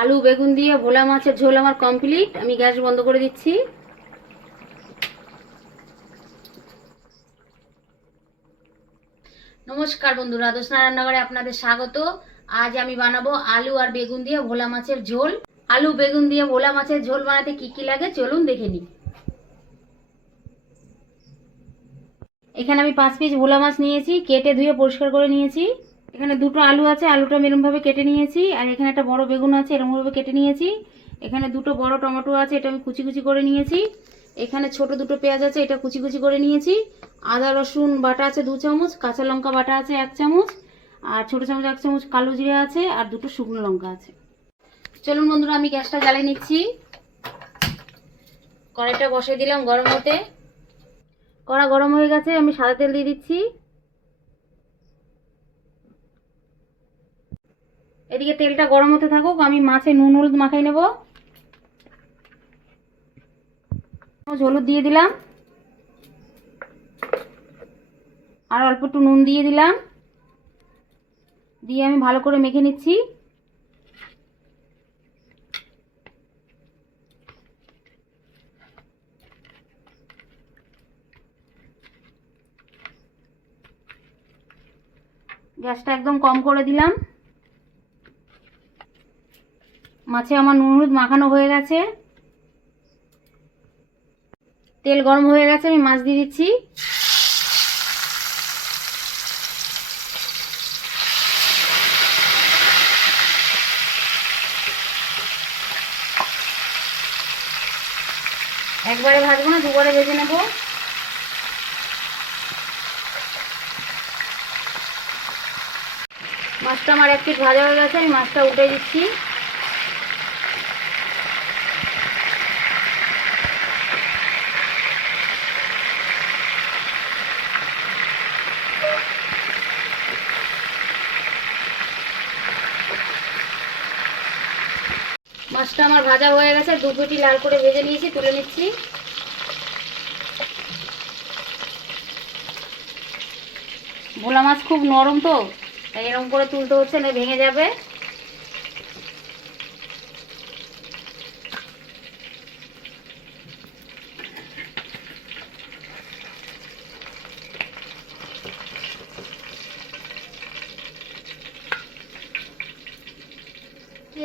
আলু বেগুন দিয়ে ভোলা মাছের ঝোল আমার কমপ্লিট। আমি গ্যাস বন্ধ করে দিচ্ছি। নমস্কার বন্ধুরা, আদর্শনা রান্নাঘরে আপনাদের স্বাগত। আজ আমি বানাবো আলু আর বেগুন দিয়ে ভোলা মাছের ঝোল। আলু বেগুন দিয়ে ভোলা মাছের ঝোল বানাতে কি কি লাগে চলুন দেখে নিই। এখানে আমি 5 পিস ভোলা মাছ নিয়েছি, কেটে ধুয়ে পরিষ্কার করে নিয়েছি। এখানে দুটো আলু আছে, আলুটা এরকম ভাবে কেটে নিয়েছি। আর এখানে একটা বড় বেগুন আছে, এরকম ভাবে কেটে নিয়েছি। এখানে দুটো বড় টমেটো আছে, এটা আমি কুচি কুচি করে নিয়েছি। এখানে ছোট দুটো পেঁয়াজ আছে, এটা কুচি কুচি করে নিয়েছি। আদা রসুন বাটা আছে 2 চামচ, কাঁচা লঙ্কা বাটা আছে 1 চামচ, আর ছোট চামচ 1 চামচ কালো জিরে আছে, আর দুটো শুকনো লঙ্কা আছে। চলুন বন্ধুরা, আমি গ্যাসটা জ্বালিয়ে নিচ্ছি। কড়াইটা বসিয়ে দিলাম গরম হতে। কড়া গরম হয়ে গেছে, আমি সাদা তেল দিয়ে দিচ্ছি। এদিকে তেলটা গরম হতে থাকুক, আমি মাছে নুন হলুদ মাখাই নেব। হলুদ দিয়ে দিলাম, আর অল্প একটু নুন দিয়ে দিলাম, দিয়ে আমি ভালো করে মেখে নিচ্ছি। গ্যাসটা একদম কম করে দিলাম। মাছে আমার নুন হলুদ মাখানো হয়ে গেছে। তেল গরম হয়ে গেছে, আমি মাছ দিয়ে দিচ্ছি। একবারে ভাজবো না, দুবারে ভেজে নেব। মাছটা আমার 1 পিস ভাজা হয়ে গেছে, আমি মাছটা উঠে দিচ্ছি। মাছটা আমার ভাজা হয়ে গেছে, 2 পিটি লাল করে ভেজে নিয়েছি, তুলে নিচ্ছি। ভোলা মাছ খুব নরম তো, তাই এরকম করে তুলতে হচ্ছে, না ভেঙে যাবে।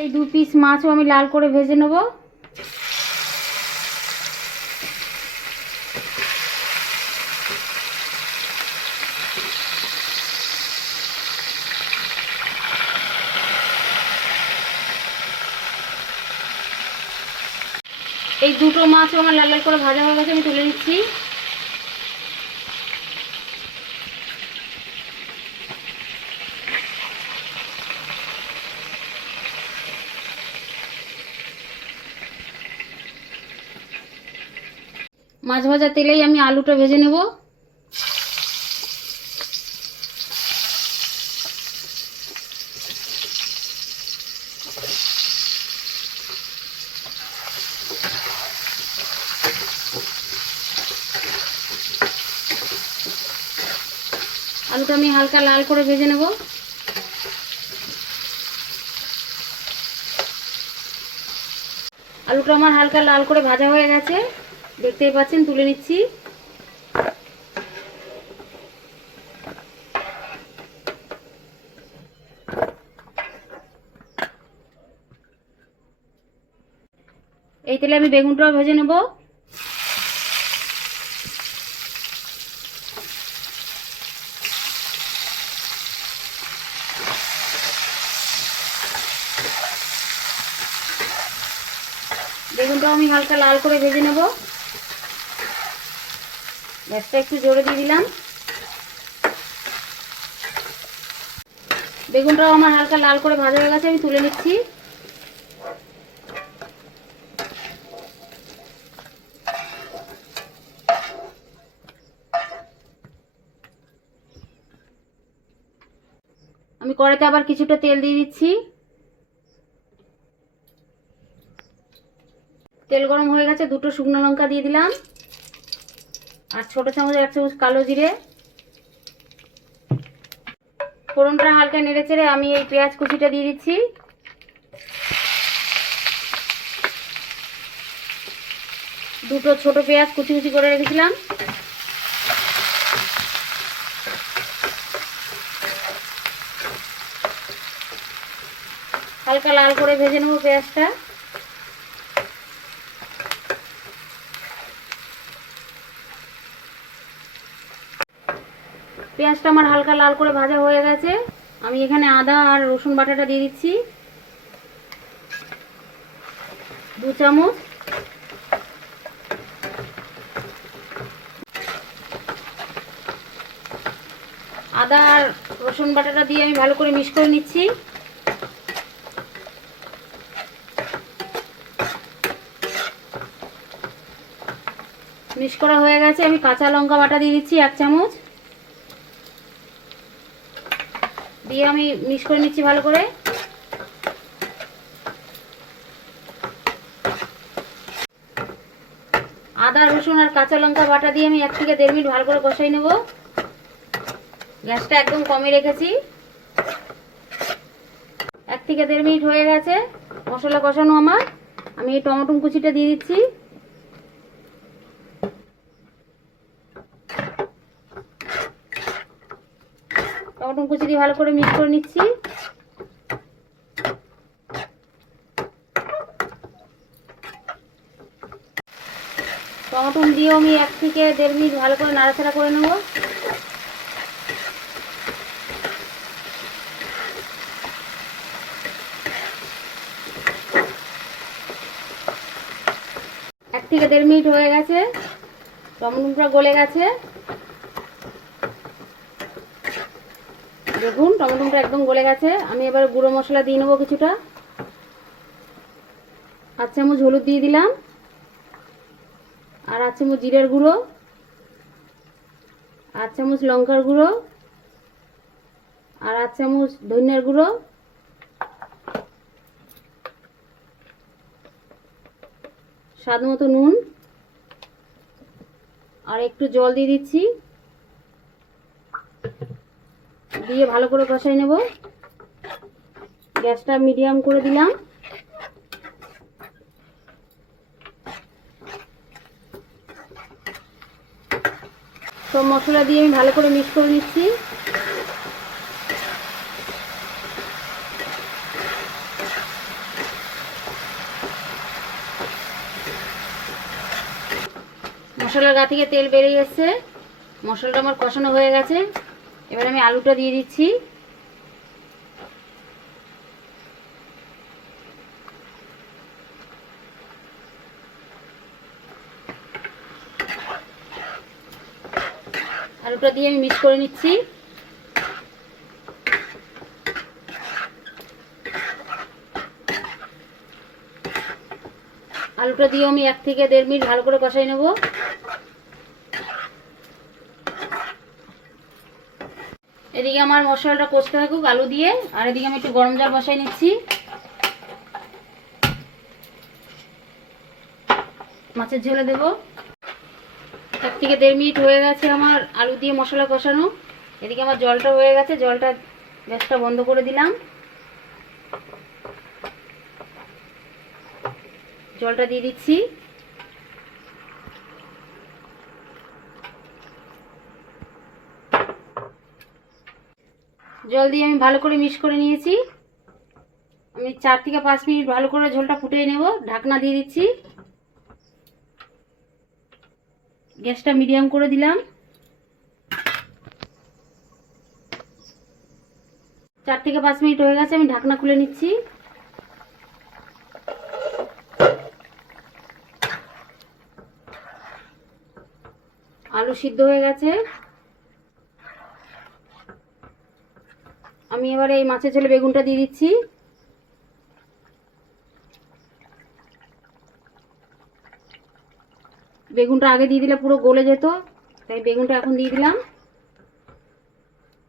এই 2 পিস মাছও আমি লাল করে ভেজে নেব। এই দুটো মাছও আমার লাল লাল করে ভাজা হয়ে গেছে, আমি তুলে নিচ্ছি। মাছ ভাজা তেলেই আমি আলুটা ভেজে নেব। আলুটা আমি হালকা লাল করে ভেজে নেব। আলুটা আমার হালকা লাল করে ভাজা হয়ে গেছে, দেখতেই পাচ্ছেন, তুলে নিচ্ছি। এই তেলে আমি বেগুনটাও ভেজে নেব। বেগুনটাও আমি হালকা লাল করে ভেজে নেব। গ্যাসটা একটু জোরে দিয়ে দিলাম। বেগুনটাও আমার হালকা লাল করে ভাজা হয়ে গেছে, আমি তুলে নিচ্ছি। আমি কড়াইতে আবার কিছুটা তেল দিয়ে দিচ্ছি। তেল গরম হয়ে গেছে, দুটো শুকনো লঙ্কা দিয়ে দিলাম, আর ছোট চামচ 1 চামচ কালো জিরে। ফোড়নটা হালকা নেড়ে চেড়ে আমি এই পেঁয়াজ কুচিটা দিয়ে দিচ্ছি। দুটো ছোট পেঁয়াজ কুচি কুচি করে রেখেছিলাম। হালকা লাল করে ভেজে নেবো পেঁয়াজটা। পেঁয়াজটা আমার হালকা লাল করে ভাজা হয়ে গেছে। আমি এখানে আদা আর রসুন বাটাটা দিয়ে দিচ্ছি 2 চামচ। আদা আর রসুন বাটাটা দিয়ে আমি ভালো করে মিক্স করে নিচ্ছি। মিক্স করা হয়ে গেছে। আমি কাঁচা লঙ্কা বাটা দিয়ে দিচ্ছি 1 চামচ। দিয়ে আমি মিক্স করে নিচ্ছি ভালো করে। আদা রসুন আর কাঁচা লঙ্কা বাটা দিয়ে আমি 1 থেকে 1.5 মিনিট ভালো করে কষাই নেব। গ্যাসটা একদম কমে রেখেছি। 1 থেকে 1.5 মিনিট হয়ে গেছে মশলা কষানো আমার। আমি এই টমেটো কুচিটা দিয়ে দিচ্ছি। টমেটো কুচি দিয়ে ভালো করে মিক্স করে নিচ্ছি। টমেটো দিয়েও আমি 1 থেকে 1.5 মিনিট ভালো করে নাড়াচাড়া করে নেব। এক থেকে 1.5 মিনিট হয়ে গেছে। টমেটোটা গলে গেছে। দেখুন টমেটোটা একদম গলে গেছে। আমি এবার গুঁড়ো মশলা দিয়ে নেবো কিছুটা। 8 চামচ হলুদ দিয়ে দিলাম, আর 8 চামচ জিরের গুঁড়ো, 8 চামচ লঙ্কার গুঁড়ো, আর 8 চামচ ধনিয়ার গুঁড়ো, স্বাদ মতো নুন, আর একটু জল দিয়ে দিচ্ছি। দিয়ে ভালো করে কষাই নেব। গ্যাসটা মিডিয়াম করে দিলাম। সব মশলা দিয়ে আমি ভালো করে মিক্স করে নিচ্ছি। মশলার গা থেকে তেল বেরিয়ে এসছে। মশলাটা আমার কষানো হয়ে গেছে। এবার আমি আলুটা দিয়ে দিচ্ছি। আলুটা দিয়ে আমি মিক্স করে নিচ্ছি। আলুটা দিয়ে আমি 1 থেকে 1.5 মিনিট ভালো করে কষাই নেব। এদিকে আমার মশলাটা কষতে থাকুক আলু দিয়ে, আর এদিকে আমি একটু গরম জল বসাই নিচ্ছি। মাছের ঝোলে দেবো। 1 থেকে 1.5 মিনিট হয়ে গেছে আমার আলু দিয়ে মশলা কষানো। এদিকে আমার জলটা হয়ে গেছে। জলটা গ্যাসটা বন্ধ করে দিলাম। জলটা দিয়ে দিচ্ছি। জল দিয়ে আমি ভালো করে মিক্স করে নিয়েছি। আমি 4 থেকে 5 মিনিট ভালো করে ঝোলটা ফুটিয়ে নেব। ঢাকনা দিয়ে দিচ্ছি। গ্যাসটা মিডিয়াম করে দিলাম। 4 থেকে 5 মিনিট হয়ে গেছে। আমি ঢাকনা খুলে নিচ্ছি। আলু সিদ্ধ হয়ে গেছে। আমি এবারে এই মাছের ঝোলে বেগুনটা দিয়ে দিচ্ছি। বেগুনটা আগে দিয়ে দিলে পুরো গলে যেত, তাই বেগুনটা এখন দিয়ে দিলাম।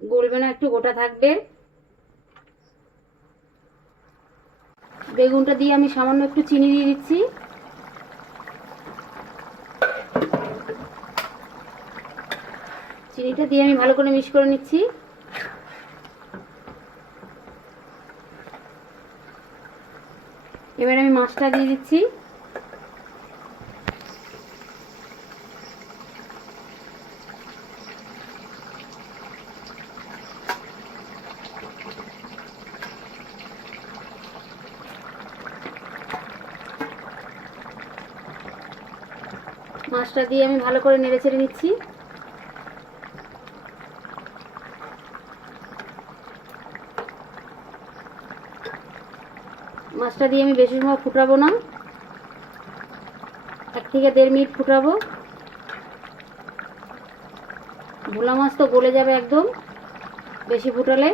গলবে না, একটু গোটা থাকবে। বেগুনটা দিয়ে আমি সামান্য একটু চিনি দিয়ে দিচ্ছি। চিনিটা দিয়ে আমি ভালো করে মিক্স করে নিচ্ছি। এবার আমি মাছটা দিয়ে দিচ্ছি। মাছটা দিয়ে আমি ভালো করে নেড়ে চেড়ে নিচ্ছি। মাছটা দিয়ে আমি বেশি সময় ফুটাবো না, 1 থেকে 1.5 মিনিট ফুটাবো। ভোলা মাছ তো গলে যাবে একদম বেশি ফুটালে।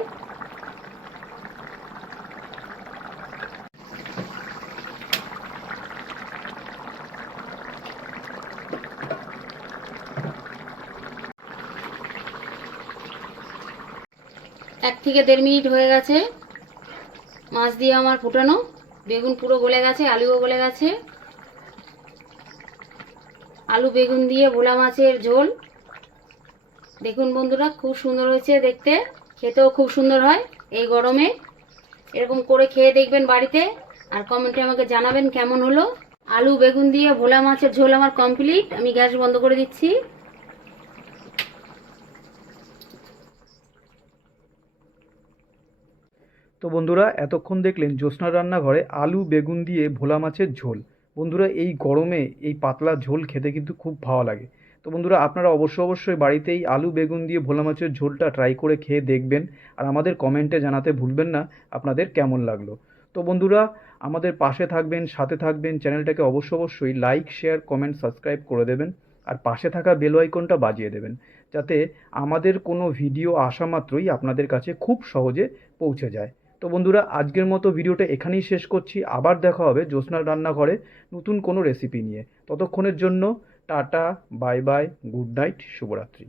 এক থেকে 1.5 মিনিট হয়ে গেছে মাছ দিয়ে আমার ফুটানো। বেগুন পুরো গলে গেছে, আলুও গলে গেছে। আলু বেগুন দিয়ে ভোলা মাছের ঝোল দেখুন বন্ধুরা, খুব সুন্দর হয়েছে দেখতে, খেতেও খুব সুন্দর হয়। এই গরমে এরকম করে খেয়ে দেখবেন বাড়িতে, আর কমেন্টে আমাকে জানাবেন কেমন হলো। আলু বেগুন দিয়ে ভোলা মাছের ঝোল আমার কমপ্লিট। আমি গ্যাস বন্ধ করে দিচ্ছি। তো বন্ধুরা, এতক্ষণ দেখলেন জ্যোৎস্নার রান্নাঘরে আলু বেগুন দিয়ে ভোলা মাছের ঝোল। বন্ধুরা, এই গরমে এই পাতলা ঝোল খেতে কিন্তু খুব ভালো লাগে। তো বন্ধুরা, আপনারা অবশ্যই বাড়িতেই আলু বেগুন দিয়ে ভোলা মাছের ঝোলটা ট্রাই করে খেয়ে দেখবেন, আর আমাদের কমেন্টে জানাতে ভুলবেন না আপনাদের কেমন লাগলো। তো বন্ধুরা, আমাদের পাশে থাকবেন, সাথে থাকবেন, চ্যানেলটাকে অবশ্যই লাইক শেয়ার কমেন্ট সাবস্ক্রাইব করে দেবেন, আর পাশে থাকা বেল আইকনটা বাজিয়ে দেবেন, যাতে আমাদের কোনো ভিডিও আসা মাত্রই আপনাদের কাছে খুব সহজে পৌঁছে যায়। তো বন্ধুরা, আজকের মতো ভিডিওটা এখানেই শেষ করছি। আবার দেখা হবে জ্যোৎস্নার রান্নাঘরে নতুন কোনো রেসিপি নিয়ে। ততক্ষণের জন্য tata, bye bye, good night, শুভরাত্রি।